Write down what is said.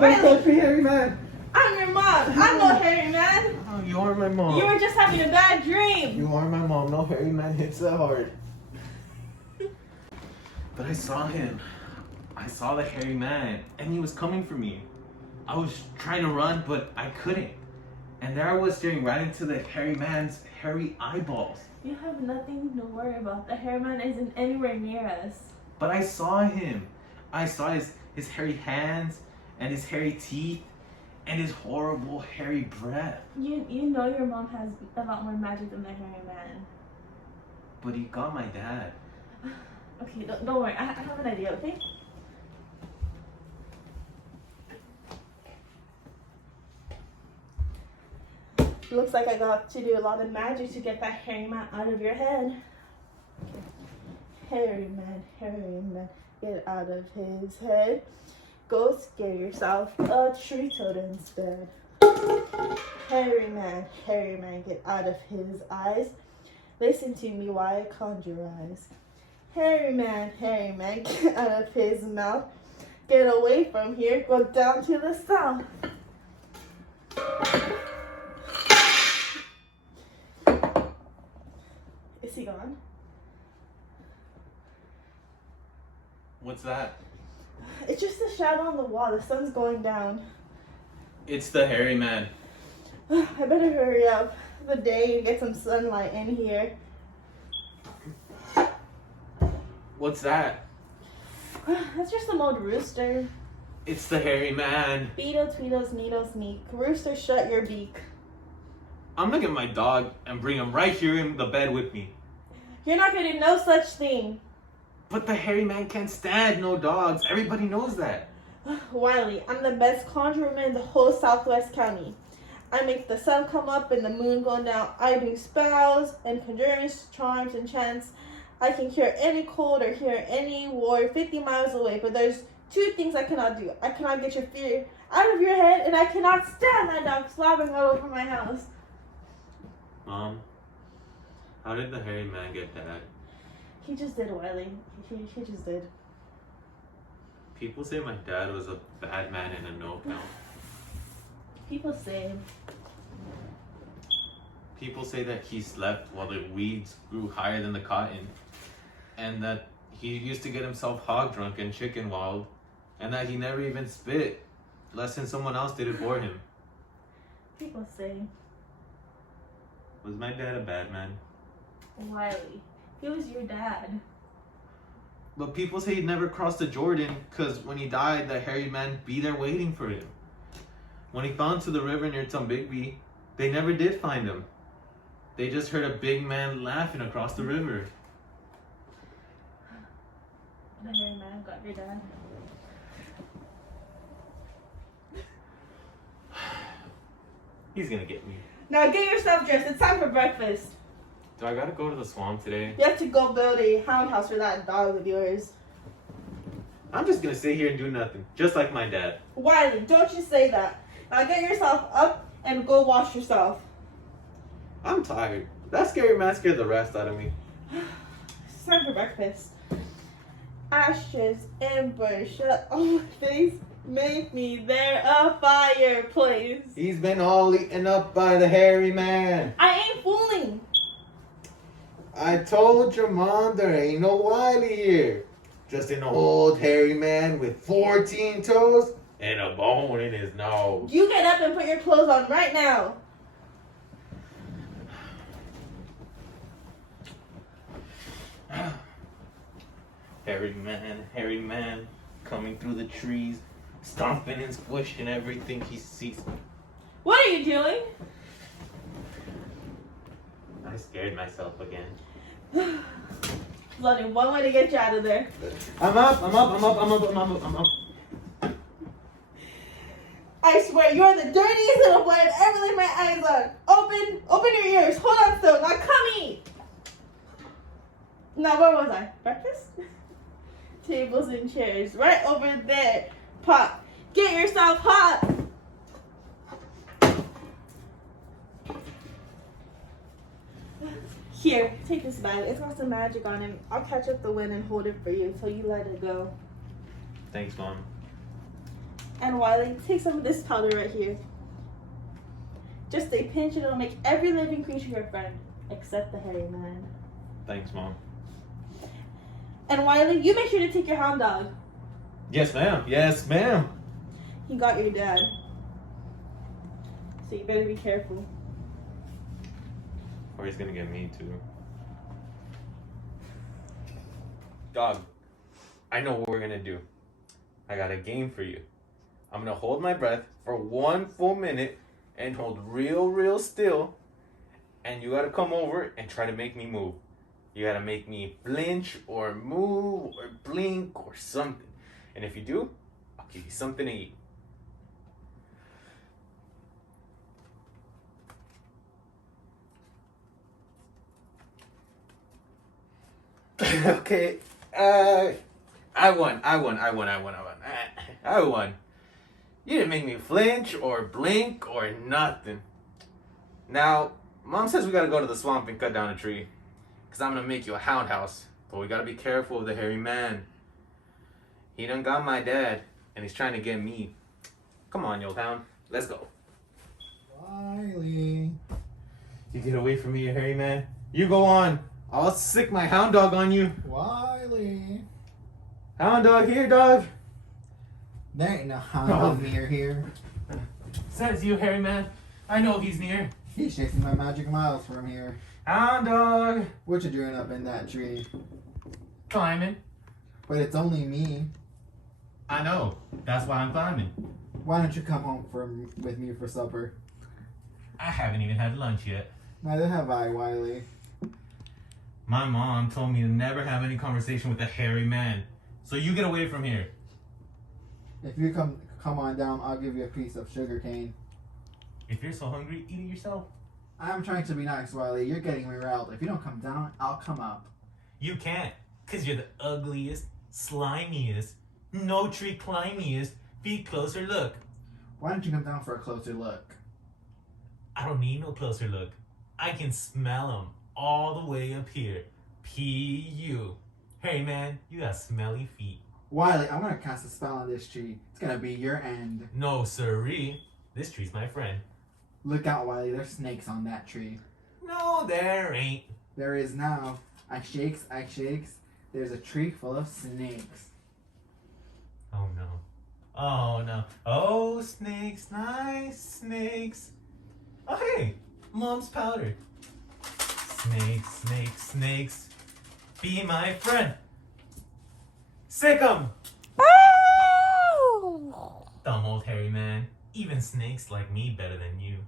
Don't touch me, hairy man. I'm your mom. I'm no hairy man. Oh, you are my mom. You were just having a bad dream. You are my mom. No hairy man hits that hard. But I saw him. I saw the hairy man, and he was coming for me. I was trying to run, but I couldn't. And there I was staring right into the hairy man's hairy eyeballs. You have nothing to worry about. The hairy man isn't anywhere near us. But I saw him. I saw his hairy hands and his hairy teeth and his horrible hairy breath. You know your mom has a lot more magic than the hairy man. But he got my dad. Okay, don't worry. I have an idea, okay? Looks like I got to do a lot of magic to get that hairy man out of your head. Hairy man, get out of his head. Go scare yourself a tree toad instead. Hairy man, get out of his eyes. Listen to me while I conjure eyes. Hairy man, get out of his mouth. Get away from here, go down to the south. Is he gone? What's that? It's just a shadow on the wall. The sun's going down. It's the hairy man. I better hurry up the day and get some sunlight in here. What's that? That's just some old rooster. It's the hairy man. Beetle, Tweedles, Needle, Sneak. Rooster, shut your beak. I'm gonna get my dog and bring him right here in the bed with me. You're not gonna do no such thing. But the hairy man can't stand no dogs. Everybody knows that. Wiley, I'm the best conjurer in the whole Southwest County. I make the sun come up and the moon go down. I do spells and conjurings, charms, and chants. I can cure any cold or hear any war 50 miles away. But there's two things I cannot do. I cannot get your fear out of your head, and I cannot stand that dog slobbering all over my house. Mom, how did the hairy man get Dad? He just did, Wiley. He just did. People say my dad was a bad man in a no count. People say. People say that he slept while the weeds grew higher than the cotton, and that he used to get himself hog drunk and chicken wild, and that he never even spit, less than someone else did it for him. People say. Was my dad a bad man? Wiley, he was your dad. But people say he'd never crossed the Jordan, because when he died, the hairy man be there waiting for him. When he fell into the river near Tumbigby, they never did find him. They just heard a big man laughing across the river. The hairy man got your dad. He's gonna get me. Now get yourself dressed. It's time for breakfast. Do I gotta go to the swamp today? You have to go build a hound house for that dog of yours. I'm just gonna sit here and do nothing, just like my dad. Wiley, don't you say that. Now get yourself up and go wash yourself. I'm tired. That scary man scared the rest out of me. It's time for breakfast. Ashes, embers, shut all face. Make me there a fireplace. He's been all eaten up by the hairy man. I ain't fooling. I told your mom there ain't no Wiley here. Just an old hairy man with 14 toes and a bone in his nose. You get up and put your clothes on right now. Hairy man, coming through the trees, stomping and squishing everything he sees. What are you doing? I scared myself again. There's only one way to get you out of there. I'm up. I swear, you're the dirtiest little boy I've ever laid my eyes on. Open your ears. Hold on still. Now come eat. Now, where was I? Breakfast? Tables and chairs. Right over there. Pot. Get yourself hot. Here, take this bag. It's got some magic on it. I'll catch up the wind and hold it for you until you let it go. Thanks, Mom. And Wiley, take some of this powder right here. Just a pinch and it'll make every living creature your friend, except the hairy man. Thanks, Mom. And Wiley, you make sure to take your hound dog. Yes, ma'am. Yes, ma'am. He got your dad. So you better be careful. Or he's gonna get me too. Dog, I know what we're gonna do. I got a game for you. I'm gonna hold my breath for 1 full minute and hold real still. And you gotta come over and try to make me move. You gotta make me flinch or move or blink or something. And if you do, I'll give you something to eat. Okay, I won. You didn't make me flinch or blink or nothing. Now, Mom says we gotta go to the swamp and cut down a tree. Cause I'm gonna make you a hound house. But we gotta be careful of the hairy man. He done got my dad, and he's trying to get me. Come on, you old hound. Let's go. Wiley. You get away from me, you hairy man. You go on. I'll sick my hound dog on you. Wiley. Hound dog here, dog. There ain't no hound dog near here. Says you, hairy man. I know he's near. He's chasing my magic miles from here. Hound dog. What you doing up in that tree? Climbing. But it's only me. I know. That's why I'm climbing. Why don't you come home with me for supper? I haven't even had lunch yet. Neither have I, Wiley. My mom told me to never have any conversation with a hairy man. So you get away from here. If you come on down, I'll give you a piece of sugar cane. If you're so hungry, eat it yourself. I'm trying to be nice, Wiley. You're getting me riled. If you don't come down, I'll come up. You can't, because you're the ugliest, slimiest, no tree climbiest, feet closer look. Why don't you come down for a closer look? I don't need no closer look. I can smell them all the way up here. P.U. Hey man, you got smelly feet. Wiley, I'm gonna cast a spell on this tree. It's gonna be your end. No siree. This tree's my friend. Look out, Wiley. There's snakes on that tree. No, there ain't. There is now. I shakes. There's a tree full of snakes. Oh no. Oh no. Oh, snakes, nice snakes. Oh hey, Mom's powder. Snakes. Be my friend. Sick 'em. Dumb old hairy man. Even snakes like me better than you.